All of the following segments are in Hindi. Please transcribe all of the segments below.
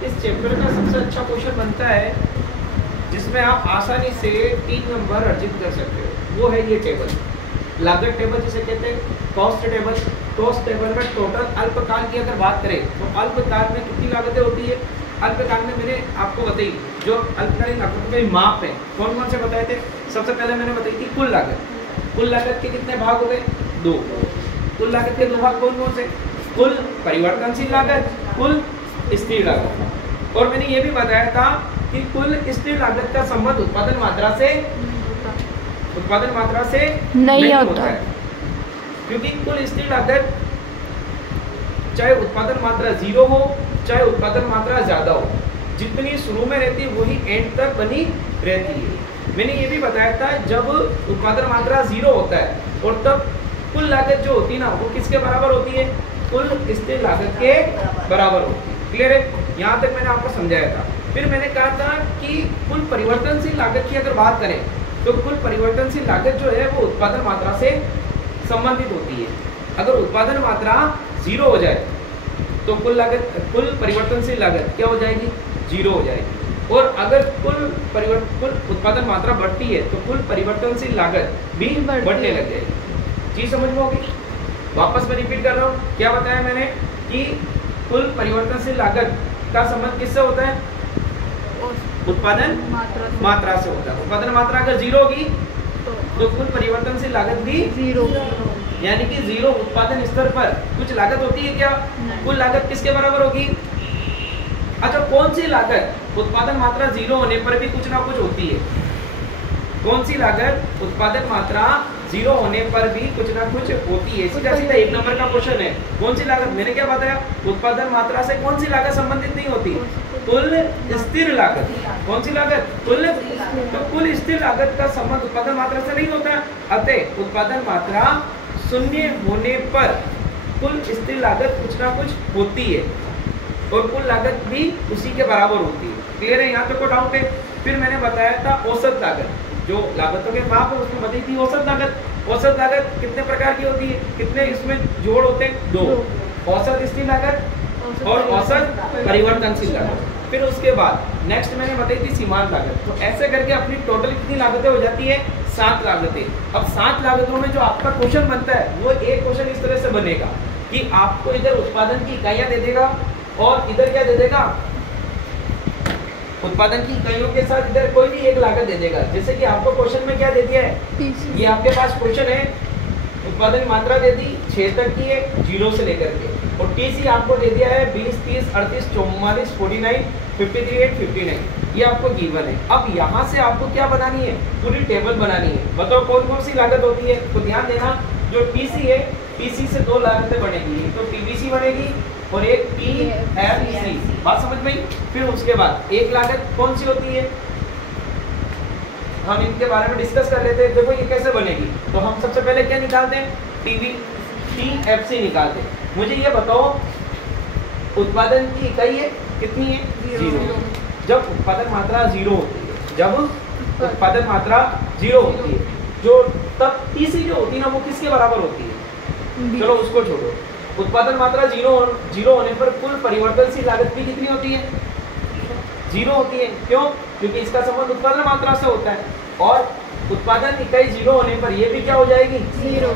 इस चैप्टर का सबसे अच्छा क्वेश्चन बनता है जिसमें आप आसानी से 3 नंबर अर्जित कर सकते हो, वो है ये टेबल, लागत टेबल जिसे कहते हैं कॉस्ट टेबल। कॉस्ट टेबल में टोटल अल्पकाल की अगर बात करें तो अल्पकाल में कितनी लागतें होती है। अल्पकाल में मैंने आपको बताई जो अल्पकालीन लागतों के माप है कौन कौन से बताए थे। सबसे पहले मैंने बताई थी कुल लागत। कुल लागत के कितने भाग हो गए? 2। कुल लागत के 2 भाग कौन कौन से? कुल परिवर्तनशील लागत, कुल स्थिर लागत। और मैंने ये भी बताया था कि कुल स्थिर लागत का संबंध उत्पादन मात्रा से नहीं होता है, क्योंकि कुल स्थिर लागत चाहे उत्पादन मात्रा 0 हो चाहे उत्पादन मात्रा ज्यादा हो, जितनी शुरू में रहती है वही एंड तक बनी रहती है। मैंने ये भी बताया था जब उत्पादन मात्रा 0 होता है और तब कुल लागत जो होती है ना वो किसके बराबर होती है? कुल स्थिर लागत के बराबर होती है। क्लियर है? यहाँ तक मैंने आपको समझाया था। फिर मैंने कहा था कि कुल परिवर्तनशील लागत की अगर बात करें तो कुल परिवर्तनशील लागत जो है वो उत्पादन मात्रा से संबंधित होती है। अगर उत्पादन मात्रा 0 हो जाए तो कुल परिवर्तनशील लागत क्या हो जाएगी? 0 हो जाएगी। और अगर कुल उत्पादन मात्रा बढ़ती है तो कुल परिवर्तनशील लागत भी बढ़ने लग जाएगी। चीज समझ में होगी? वापस मैं रिपीट कर रहा हूँ, क्या बताया मैंने कि कुल परिवर्तनशील लागत का संबंध किससे होता है? उत्पादन मात्रा से होता है। उत्पादन मात्रा अगर 0 होगी तो कुल परिवर्तनशील लागत भी 0, यानी कि 0 उत्पादन स्तर पर कुछ लागत होती है क्या? कुल लागत किसके बराबर होगी? अच्छा, कौन सी लागत उत्पादन मात्रा 0 होने पर भी कुछ ना कुछ होती है? कौन सी लागत उत्पादन मात्रा 0 होने पर भी कुछ ना कुछ होती है? सीधा सीधा 1 नंबर का क्वेश्चन है। कौन सी लागत? मैंने क्या बताया? उत्पादन मात्रा से कौन सी लागत संबंधित नहीं होती? कुल स्थिर लागत। कौन सी लागत? तो कुल स्थिर लागत का संबंध उत्पादन मात्रा से नहीं होता। अतः उत्पादन मात्रा 0 होने पर कुल स्थिर लागत कुछ ना कुछ होती है और कुल लागत भी उसी के बराबर होती है। क्लियर है? यहाँ तक कोई डाउट है? फिर मैंने बताया था औसत लागत, जो लागतों के माप है उसमें बताई थी औसत लागत। औसत लागत कितने प्रकार की होती है? कितने इसमें जोड़ होते हैं? 2। औसत स्थिर लागत और औसत परिवर्तनशील लागत। फिर उसके बाद नेक्स्ट मैंने बताई थी सीमांत लागत। तो ऐसे करके अपनी टोटल कितनी लागतें हो जाती है? 7 लागतें। अब 7 लागतों में जो आपका क्वेश्चन बनता है वो एक क्वेश्चन इस तरह से बनेगा कि आपको इधर उत्पादन की इकाइयां दे देगा और इधर क्या दे देगा? उत्पादन की इकाइयों के साथ इधर कोई भी एक लागत दे देगा। जैसे कि आपको क्वेश्चन में क्या दे दिया है, ये आपके पास क्वेश्चन है, उत्पादन मात्रा दे दी 6 तक की है 0 से लेकर के, और टीसी आपको दे दिया है 20, 30, 38, 44, 49, 53, 59, ये आपको गिवन है। अब यहाँ से आपको क्या बनानी है? पूरी टेबल बनानी है। बताओ कौन कौन सी लागत होती है? तो ध्यान देना, जो टीसी है, टीसी से 2 लागतें बनेगी, तो टीबीसी बनेगी और एक टीएफसी। बात समझ में आई? फिर उसके बाद एक लागत कौन सी होती है, हम इनके बारे में डिस्कस कर लेते हैं। देखो ये कैसे बनेगी, तो हम सबसे पहले क्या निकालते हैं? टीएफसी निकालते हैं। मुझे ये बताओ उत्पादन की इकाई है कितनी है? 0। जब उत्पादन मात्रा 0 होती है, जब उत्पादन मात्रा 0 होती है, जो तब टीसी जो होती है ना वो किसके बराबर होती है? चलो उसको छोड़ो। उत्पादन मात्रा 0 होने पर कुल परिवर्तनशील लागत भी कितनी होती है? 0 होती है। क्यों? क्योंकि इसका संबंध उत्पादन मात्रा से होता है, और उत्पादन इकाई 0 होने पर ये भी क्या हो जाएगी? 0।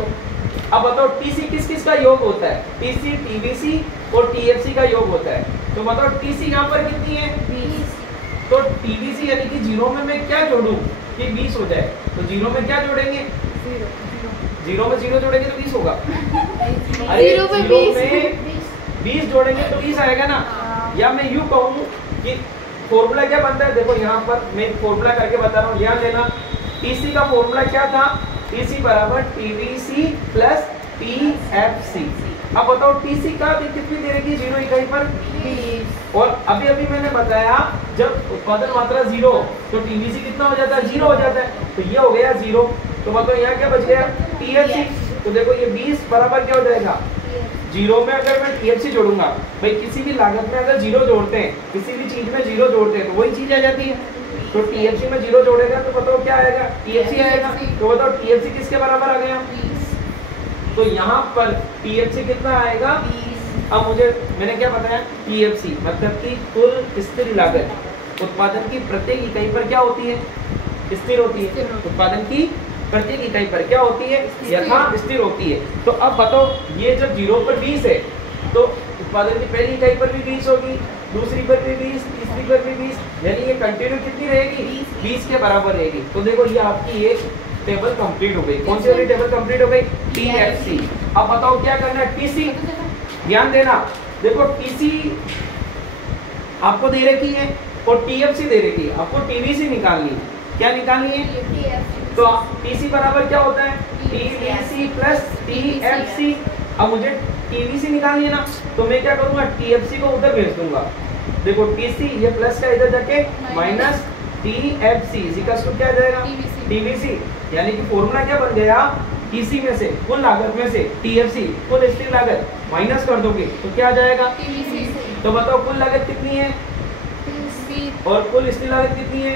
अब बताओ टीसी किस किस का योग होता है? टीसी, टीबीसी और टीएफसी का योग होता है। तो बताओ टीसी यहाँ पर कितनी है? 20। तो टीबीसी यानी कि 0 में मैं क्या जोड़ूं कि 20 हो जाए? तो 0 में क्या जोड़ेंगे? 0 में 0 जोड़ेंगे तो 20 होगा। अरे 0 में 20 जोड़ेंगे तो 20 आएगा ना। या मैं यूं कहूँ कि फॉर्मूला क्या बनता है? देखो यहाँ पर मैं फॉर्मूला करके बता रहा हूँ, ध्यान देना। टीसी का फॉर्मूला क्या था? टीसी बराबर टीवीसी प्लस टीएफसी। अब बताओ टीसी का भी कितनी दे रही 0 इकाई पर? 20। और अभी अभी मैंने बताया जब उत्पादन मात्रा 0 तो टीवीसी कितना हो जाता है? 0 हो जाता है। तो ये हो गया 0। तो बताओ यहाँ क्या बच गया? टीएफसी। तो देखो ये 20 बराबर क्या हो जाएगा? 0 में अगर मैं टीएफसी जोड़ूंगा, भाई किसी भी लागत में अगर 0 जोड़ते हैं, किसी भी चीज में 0 जोड़ते हैं तो वही चीज आ जाती है। तो टीएफसी में 0 जोड़ेगा तो बताओ क्या आएगा? टीएफसी आएगा। तो बताओ टीएफसी किसके बराबर आ गया? तो यहाँ पर टीएफसी कितना आएगा? अब मैंने क्या बताया, TFC मतलब कि कुल स्थिर लागत उत्पादन की प्रत्येक इकाई पर क्या होती है, स्थिर होती है। उत्पादन की प्रत्येक इकाई पर क्या होती है, यथा स्थिर होती है। तो अब बताओ, ये जब 0 पर 20 है तो उत्पादन की पहली इकाई पर भी 20 होगी, दूसरी पर भी 20, तीसरी पर भी 20, यानी ये कंटिन्यू कितनी रहेगी, 20 के बराबर रहेगी। तो देखो ये आपकी एक टेबल कंप्लीट हो गई। कौन सी वाली टेबल कंप्लीट हो गई, TFC। अब बताओ क्या करना है, TC। ध्यान देना, देखो TC आपको दे रखी है और TFC दे रखी है, आपको TVC निकालनी है। क्या निकालनी है, तो TC बराबर क्या होता है, TVC प्लस TFC। अब मुझे TVC निकालनी है ना, तो मैं क्या करूंगा, TFC को उधर भेज दूंगा। देखो TC ये प्लस का इधर जाके माइनस TFC इक्वल टू क्या आ जाएगा, TVC। यानी कि फॉर्मूला क्या बन गया, TC में से कुल लागत में से TFC कुल स्थिर लागत माइनस कर दोगे तो क्या आ जाएगा, TVC। तो बताओ कुल लागत कितनी है और कुल स्थिर लागत कितनी है,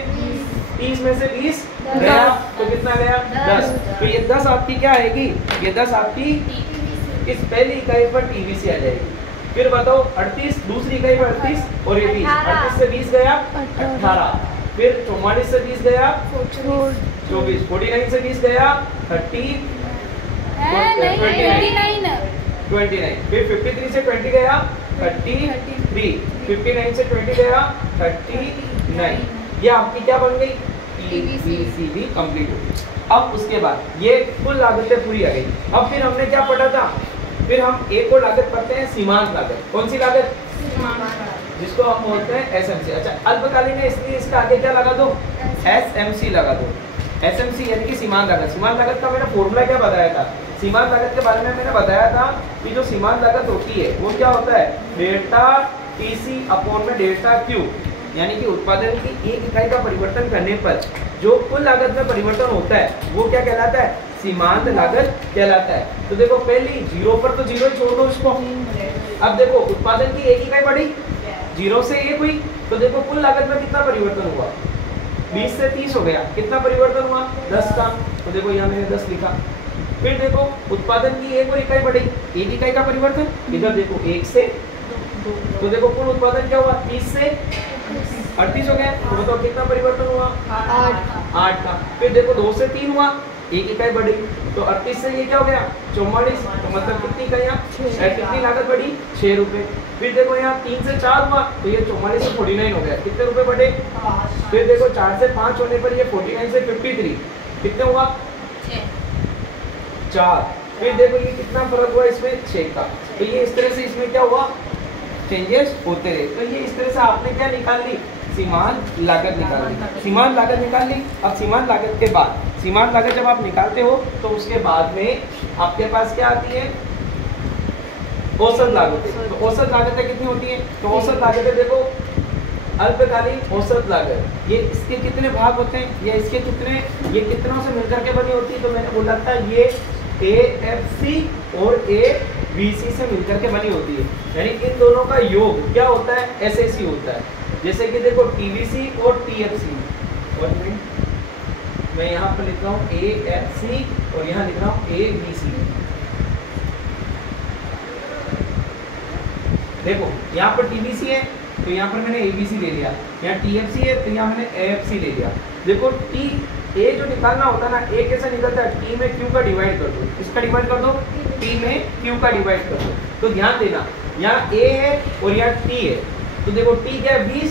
30 में से 20 गया तो कितना गया, 10। तो ये 10 आपकी क्या आएगी, ये 10 आपकी इस पहली इकाई पर TVC आ जाएगी। फिर बताओ 38 दूसरी इकाई पर 38 और ये 20, 38 से 20 गया 18, फिर 44 से 20 गया 24, 49 से 20 गया 30, 29, फिर 53 से 20 गया 33, 59 से 20 गया 39। ये आपकी क्या बन गई, TVC भी कंप्लीट हो गई। अब उसके बाद ये कुल लागतें पूरी आ गई। अब फिर हमने क्या पढ़ा था, फिर हम एक और लागत पढ़ते हैं, सीमांत लागत। कौन सी लागत, जिसको हम बोलते हैं SMC। अच्छा अल्पकालीन है इसलिए इसका आगे क्या लगा दो, SMC लगा दो। SMC यानी कि सीमांत लागत। सीमांत लागत का मैंने फॉर्मूला क्या बताया था, सीमांत लागत के बारे में मैंने बताया था कि जो सीमांत लागत होती है वो क्या होता है, डेल्टा TC अपॉन में डेल्टा Q, यानी कि उत्पादन की एक इकाई का परिवर्तन करने पर जो कुल लागत में परिवर्तन होता है वो क्या कहलाता है, सीमांत लागत कहलाता है। तो देखो पहली 0 पर तो 0 छोड़ दो इसको। अब देखो उत्पादन की एक इकाई बढ़ी, 0 से 1 हुई, तो देखो कुल लागत में कितना परिवर्तन हुआ, 20 से 30 हो गया, कितना परिवर्तन हुआ, 10 का। तो देखो यहाँ मैंने 10 लिखा। फिर देखो उत्पादन की एक और इकाई बढ़ी, एक इकाई का परिवर्तन, इधर देखो 1 से, तो देखो कुल उत्पादन क्या हुआ, 30 से 38 हो गया। तो बताओ कितना परिवर्तन हुआ, 8 का। फिर देखो 2 से 3 हुआ, एक इकाई बढ़ी, तो 38 से ये क्या हो गया, 44, तो मतलब कितनी इकाइयाँ, कितनी लागत बढ़ी, 6 रुपए। फिर देखो यहाँ 3 से 4 हुआ, तो ये 44 से 49 हो गया, कितने रुपए बढ़े। फिर देखो 4 से 5 होने पर ये 49 से 53 कितने हुआ, 4। फिर देखो ये कितना फर्क हुआ इसमें, 6 का। तो ये इस तरह से इसमें क्या हुआ, चेंजेस होते रहे। तो ये इस तरह से आपने क्या निकाल ली, सीमांत लागत निकाल ली। सीमांत लागत निकाल ली। अब सीमांत लागत के बाद, सीमांत लागत जब आप निकालते हो तो उसके बाद में आपके पास क्या आती है, औसत लागतें। तो औसत लागतें कितनी होती हैं, तो औसत लागतें देखो, अल्पकालीन औसत लागत, ये इसके कितने भाग होते हैं, या इसके कितने, ये कितनों से मिलकर के बनी होती है। तो मैंने बोला था ये AFC और ABC से मिलकर के बनी होती है, यानी इन दोनों का योग क्या होता है, SAC होता है। जैसे कि देखो TVC और TFC, और मैं यहाँ पर लिख रहा हूँ AFC और यहाँ लिख रहा हूँ ABC। देखो यहाँ पर TVC है तो यहाँ पर मैंने ABC ले लिया, यहाँ TFC है तो यहाँ मैंने AFC ले लिया। देखो A जो निकालना होता है ना, A कैसे निकलता है, T में Q का डिवाइड कर दो, इसका डिवाइड कर दो, T में Q का डिवाइड कर दो। तो ध्यान देना यहाँ A है और यहाँ T है, तो देखो T क्या है 20,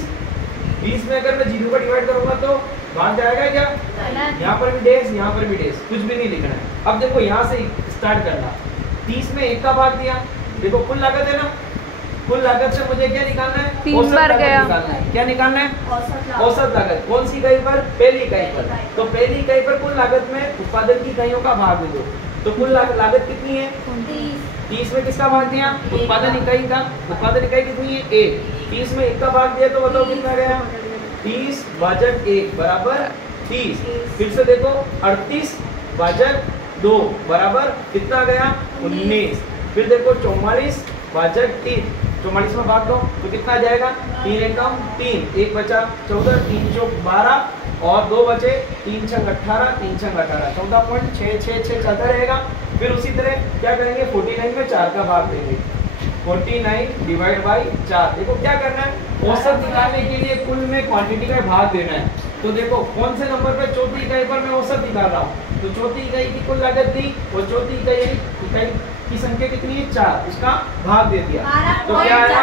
20 में अगर मैं 0 का डिवाइड करूंगा तो भाग जाएगा क्या, यहाँ पर भी डेज, यहाँ पर भी डेज, कुछ भी नहीं लिखना है। अब देखो यहाँ से स्टार्ट करना, 30 में 1 का भाग दिया, देखो कुल लागत है ना, कुल लागत से मुझे क्या निकालना है, 3 बार गया, क्या निकालना है, औसत लागत। कौन सी इकाई पर, पहली इकाई पर। तो पहली इकाई पर कुल लागत में उत्पादन की इकाइयों का भाग दे दो, तो कुल लागत कितनी है, 30 में किसका भाग दिया, उत्पादन इकाई का। उत्पादन इकाई कितनी है, 1। 30 में 1 का भाग दिया तो बताओ कितना गया, 30 भाजक 1 बराबर 30। फिर से देखो 38 भाजक 2 बराबर कितना गया, 19। फिर देखो 44 भाजक 3, 44 में भाग दो तो कितना आ जाएगा, 3 एकम 3, 1 बचा 14, 3 चौक 12 और 2 बचे, 3 छंग 18, 3 छंग 18, 14.666 चलता रहेगा। फिर उसी तरह क्या करेंगे, 49 में 4 का भाग देंगे, 49 डिवाइड बाई 4। देखो क्या करना है, औसत निकालने के लिए कुल में क्वांटिटी का भाग देना है। तो देखो कौन से नंबर पे चौथी इकाई पर मैं औसत निकाल रहा हूँ, तो चौथी इकाई की कुल लागत दी और चौथी इकाई की संख्या कितनी है 4, उसका भाग दे दिया तो क्या आया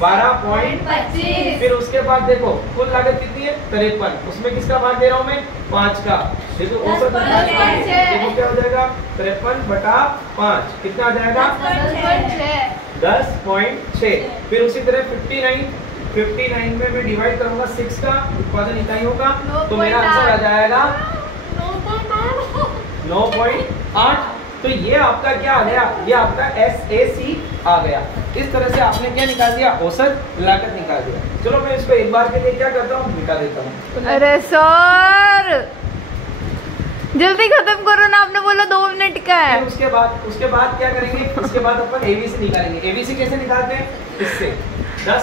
12.25। फिर उसके बाद देखो कुल लागत कितनी है 53, उसमें किसका भाग दे रहा हूँ मैं 5 का। देखो औसत देखो क्या हो जाएगा 53/5 कितना आ जाएगा 10.6। फिर उसी तरह 59 में मैं डिवाइड करूंगा 6 का उत्पादन इकाइयों का, तो मेरा आंसर आ जाएगा 9.8। तो ये आपका क्या आ गया, ये आपका SAC आ गया। इस तरह से आपने क्या निकाल दिया, औसत लागत निकाल दिया। चलो मैं इसको एक बार के लिए क्या करता हूँ, मिटा देता हूँ। अरे सर जल्दी खत्म करो ना, आपने बोला 2 मिनट का है। उसके बाद क्या करेंगे, उसके बाद अपन ABC निकालेंगे। ABC कैसे निकालते हैं, इससे 10